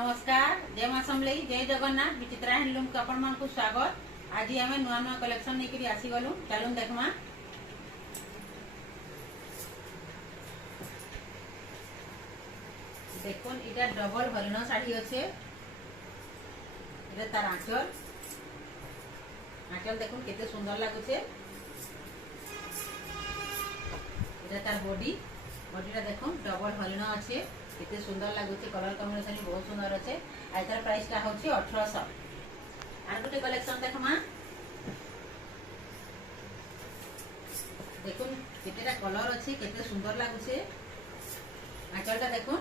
नमस्कार जय मां समलेई जय जगन्नाथ विचित्रा हैंडलूम को आपण मान को स्वागत। आज आम नुआ नुआ कलेक्शन लेकर आसीगलु चलून देखमा। देखुन इटा डबल हरिण शाढ़ी अच्छे तार आंचल आंचल देखुन केते सुंदर लगुचे। तार बॉडी बॉडीटा देखुन डबल हरिण अच्छे केते सुंदर लगुचे। कलर कॉम्बिनेशन बहुत सुंदर अच्छे। आज तार प्राइस टा होची 1800। आर गोटे कलेक्शन देखमा। देखुन केतेटा कलर अच्छे केते सुंदर लगुचे। आंचलटा देखुन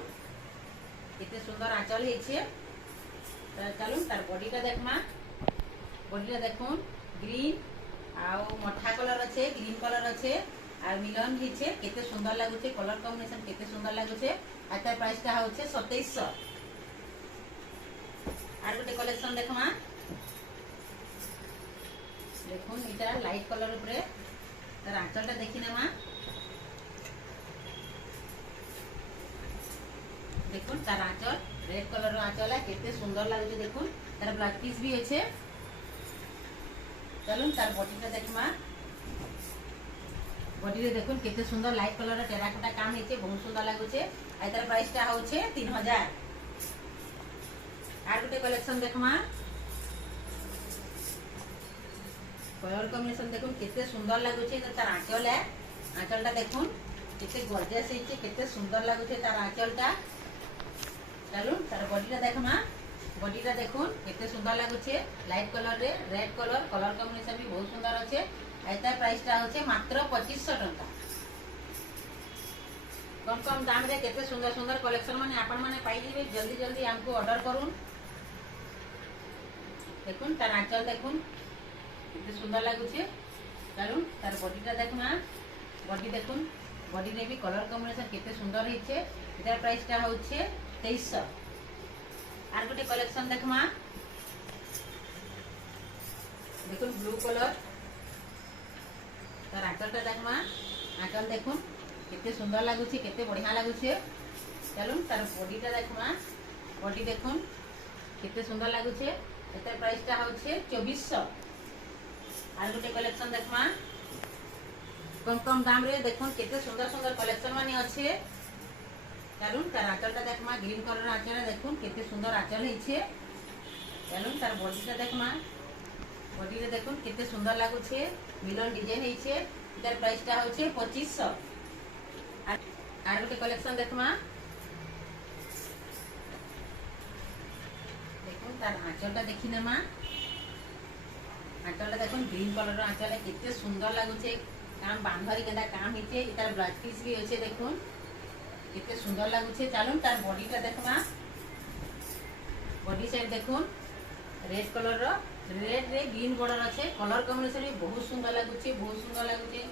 केते सुंदर आंचल हेछे। चलून तार बॉडीटा देखमा। बॉडीटा देखुन ग्रीन आउ मठा कलर अच्छे ग्रीन कलर अच्छे आ मिलन हेछे केते सुंदर लगुचे। कलर कॉम्बिनेशन केते सुंदर लगुचे। आज तार प्राइस टा होचे 2700। आर गोटे कलेक्शन देखमा। देखुन इटा लाइट कलर ऊपर तार आंचलटा देखि नेमा। देखुन तार आंचल रेड कलर रो आंचल है केते सुंदर लागुचे। देखुन तार ब्लाउज पीस भी अच्छे। चलून तार बॉडीटा देखमा। बॉडी रे देखुन केते सुंदर लाइट कलर टेराकोटा काम हेचे बहुत सुंदर लागुचे। आज तार प्राइस टा होचे 3000। आर गोटे कलेक्शन देखमा। कलर कॉम्बिनेशन देखुन केते सुंदर लागुचे। तार आंचल है आंचलटा देखुन केते गॉर्जियस हेचे केते सुंदर लागुचे तार आंचलटा। चलून तार बॉडीटा देखमा। बॉडीटा देखुन केते सुंदर लागुचे लाइट कलर रे रेड कलर कलर कॉम्बिनेशन भी बहुत सुंदर अच्छे। एता प्राइस टा होचे मात्र 2500 टंका। कम कम दाम रे केते सुंदर सुंदर कलेक्शन माने आपण माने पाई जेबे। जल्दी जल्दी हमको ऑर्डर करूं। देखुन तार आंचल देखुन केते सुंदर लागुचे। चलून तार बॉडीटा देखमा। बॉडी देखुन बॉडी रे भी कलर कॉम्बिनेशन केते सुंदर हेछे। एता प्राइस टा होचे 2300। आर गोटे कलेक्शन देखमा। देखुन ब्लू कलर तार आंचलटा देखमा। आंचल देखुन केते सुंदर लागुचे केते बढ़िया लागुचे। चलून तार बॉडीटा देखमा। बॉडी देखुन केते सुंदर लागुचे। एता प्राइस टा होचे 2400। आर गोटे कलेक्शन देखमा। कम कम दाम रे देखुन केते सुंदर सुंदर कलेक्शन माने अच्छे। चलून तार आंचलटा देखमा। ग्रीन कलर आंचल देखुन केते सुंदर आंचल हेछे। चलून तार बॉडीटा देखमा। बॉडी रे देखुन केते सुंदर लागुचे मिलन डिजाइन हेछे। तार प्राइस टा होचे 2500। आर गोटे कलेक्शन देखमा। देखुन तार आंचलटा देखि नेमा। आंचलटा देखुन ग्रीन कलर रो आंचल केते सुंदर लागुचे। काम बांधरी केदा काम हेछे। तार ब्लाउज पीस भी अच्छे देखुन केते सुंदर लागुचे। चलून तार बॉडीटा देखमा। बॉडी साइड देखुन रेड कलर रो रेड रे ग्रीन बॉर्डर अच्छे। कलर कॉम्बिनेशन भी बहुत सुंदर लगुचे बहुत सुंदर लगुचे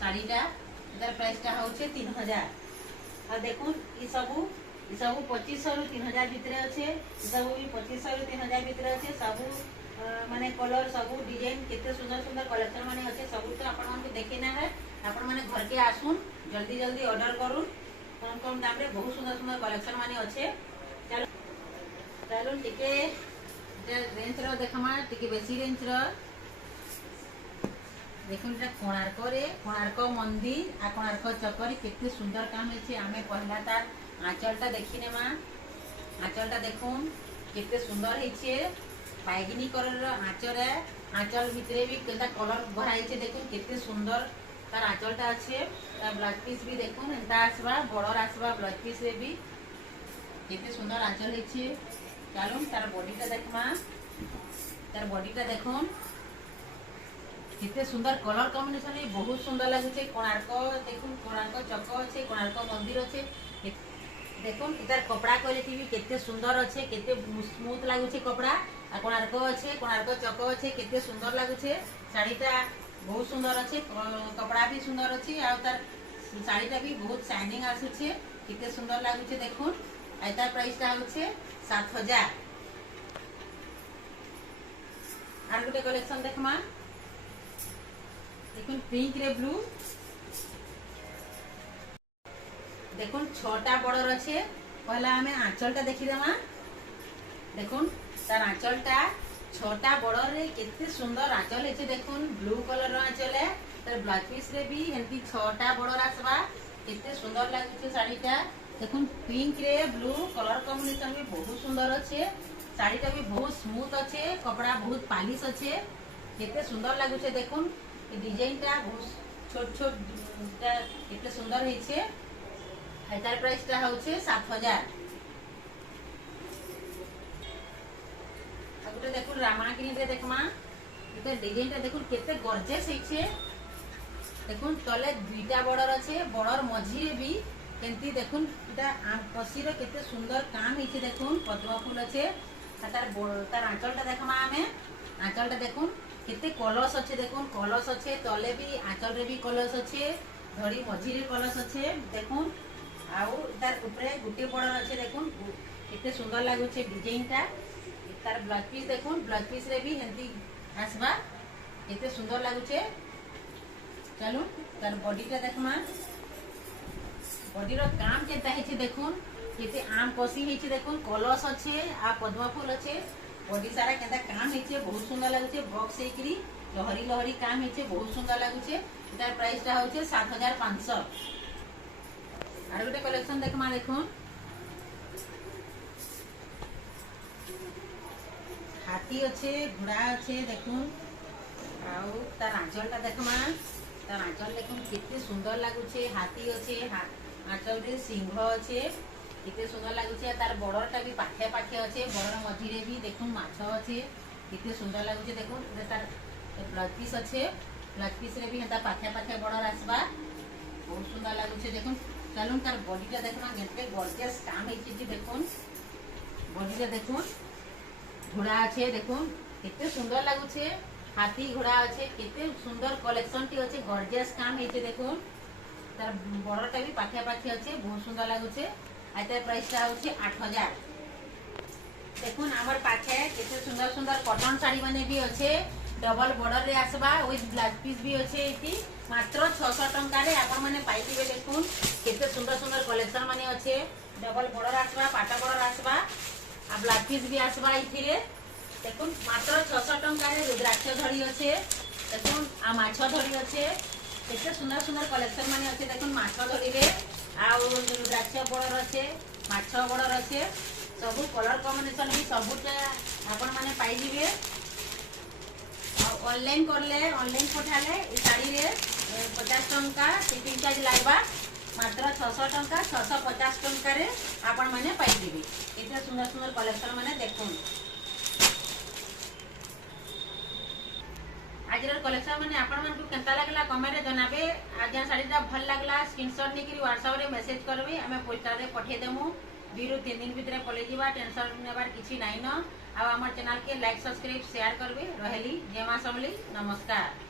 साड़ीटा। तार प्राइस टा होचे 3000। आ देखुन ई सब 2500 रु 3000 भितरे अच्छे। ई सब भी 2500 रु 3000 भितरे अच्छे। सब माने कलर सब डिजाइन केते सुंदर सुंदर कलेक्शन माने अच्छे। सब तो आपण मानके देखिना है। आपण माने घर के आसुन जल्दी जल्दी ऑर्डर करूँ। कम कम दाम रे बहुत सुंदर सुंदर कलेक्शन माने अच्छे। चलो चलून टिके रेंज रो देखमा टिके बेसी रेंज रो। देखुन कोणार्क रे कोणार्क मंदिर आ कोणार्क चक्कर केते सुंदर काम हेछे। आमे पहला तार आंचलटा देखि नेमा। आंचलटा देखुन केते सुंदर हेछे। बैगनी कलर रो आंचल है। आंचल भितरे भी केता कलर भरा हेछे। देखुन केते सुंदर तार आंचलटा अच्छे। तार ब्लाउज पीस भी देखुन एंता आसबा बॉर्डर आसबा ब्लाउज पीस रे भी केते सुंदर आंचल हेछे। चलून तार बॉडीटा देखमा। तार बॉडीटा देखुन केते सुंदर कलर कॉम्बिनेशन भी बहुत सुंदर लागुचे। कोणार्क देखुन कोणार्क चक्र अच्छे कोणार्क मंदिर अच्छे। देखुन इतार कपड़ा क्वालिटी भी केते सुंदर अच्छे केते स्मूथ लागुचे कपड़ा। आ कोणार्क अच्छे कोणार्क चक्र अच्छे केते सुंदर लागुचे। साड़ीटा बहुत सुंदर अच्छे कपड़ा भी सुंदर अच्छे। आ तार साड़ीटा भी बहुत शाइनिंग आसुचे केते सुंदर लागुचे। देखुन एता प्राइस टा होचे 7000। आर गोटे कलेक्शन देखमा। देखुन पिंक रे ब्लू देखुन 6टा बॉर्डर अच्छे। पहला हमें आंचलटा देखी देमा। देखुन तार आंचलटा छोटा बड़ रे केते सुंदर आंचल है देखुन ब्लू कलर आंचल है तार ब्लाउज पीस रे भी हेंती छोटा बड़ आसबा केते सुंदर लागुचे साड़ीटा देखुन पिंक रे ब्लू कलर कॉम्बिनेशन भी बहुत सुंदर अच्छे साड़ीटा भी बहुत स्मूथ अच्छे कपड़ा बहुत पालिश अच्छे केते सुंदर लागुचे देखुन डिजाइनटा बहुत छोट छोट केते सुंदर है एटार प्राइसटा होचे 7000 गोटे देखुन रामागिरी रे देखमा एते डिजाइनटा देखुन केते गॉर्जियस है देखुन तले दुईटा बॉर्डर अच्छे बॉर्डर मझी रे भी केंती देखुन एटा कसी रे केते सुंदर काम है देखुन पद्म फूल अच्छे तार आंचलटा देखमा आमे आंचलटा देखुन केते कलश अच्छे देखुन कलश अच्छे तले भी आंचल रे भी कलश अच्छे धड़ी मझी रे कलश अच्छे देखुन आउ तार ऊपरे गुटे बॉर्डर अच्छे देखुन केते सुंदर लागुचे डिजाइनटा तार ब्लाउज पीस देखुन ब्लाउज पीस रे भी हेंती आसबा केते सुंदर लागुचे चलो तार बॉडीटा देखमा बॉडी रो काम केता हेछि देखुन केते आम कसी हेछि देखुन कलश अच्छे आ पद्म फूल अच्छे बॉडी सारा केता काम हेछि बहुत सुंदर लागुचे बॉक्स हेकरी लहरी लहरी काम हेछि बहुत सुंदर लागुचे तार प्राइसटा होचे 7500 आर गोटे कलेक्शन देखमा देखुन हाथी अच्छे घोड़ा अच्छे देखुन आउ तार आंचलटा देखमा तार आंचल देखुन केते सुंदर लागुचे हाथी अच्छे आंचल रे सिंह अच्छे केते सुंदर लागुचे तार बॉर्डरटा भी पाखे पाखे अच्छे बॉर्डर मझी रे भी देखुन माछ अच्छे केते सुंदर लागुचे देखुन तार ब्लाउज पीस अच्छे ब्लाउज पीस रे भी हेता पाखे पाखे बॉर्डर आसबा बहुत सुंदर लागुचे देखुन चलुन तार बॉडीटा देखना केते गॉर्जियस काम हेछि देखुन बॉडीटा देखुन घोड़ा अच्छे देखुन केते सुंदर लागुचे हाथी घोड़ा अच्छे केते सुंदर कलेक्शन टी अच्छे गॉर्जियस काम हेचे देखुन तार बॉर्डरटा भी पाखे पाखे अच्छे बहुत सुंदर लागुचे आते प्राइसटा होचे 8000 देखुन हमर पाखे केते सुंदर सुंदर कॉटन साड़ी माने भी अच्छे डबल बॉर्डर रे आसबा विथ ब्लाउज पीस भी अच्छे एटी मात्र 600 टंका रे आपण माने पाइतिबे देखुन केते सुंदर सुंदर कलेक्शन माने अच्छे डबल बॉर्डर आसबा पाटा बॉर्डर आसबा आ ब्लाउज पीस भी आसबा इथिरे देखुन मात्र 600 टंका रे रुद्राक्ष धड़ी अच्छे देखुन आ माछ धड़ी अच्छे केते सुंदर सुंदर कलेक्शन माने अच्छे देखुन माछ धड़ी रे आ रुद्राक्ष बॉर्डर अच्छे माछ बॉर्डर अच्छे सब कलर कॉम्बिनेशन भी सबुटा आपण माने पाई दिबे ऑनलाइन करले ऑनलाइन पठाले ई साड़ी रे 50 टंका शिपिंग चार्ज लागबा मात्र 600 टंका 650 टंका रे आपण माने पाई दिबे एते सुंदर सुंदर कलेक्शन माने देखुन आज कलेक्शन माने आपण मन को केनता लागला कमेंट रे जनाबे आज साड़ीटा भल लागला स्क्रीनशॉट निकरी व्हाट्सएप रे मैसेज करबे हमें पोस्टर रे पठे देमु 2 ରୁ 3 दिन भितरे पले जीवा टेंशन नेबार किछि नाही न आ हमर चैनल के लाइक सब्सक्राइब शेयर करबे रहली जय मां समली नमस्कार।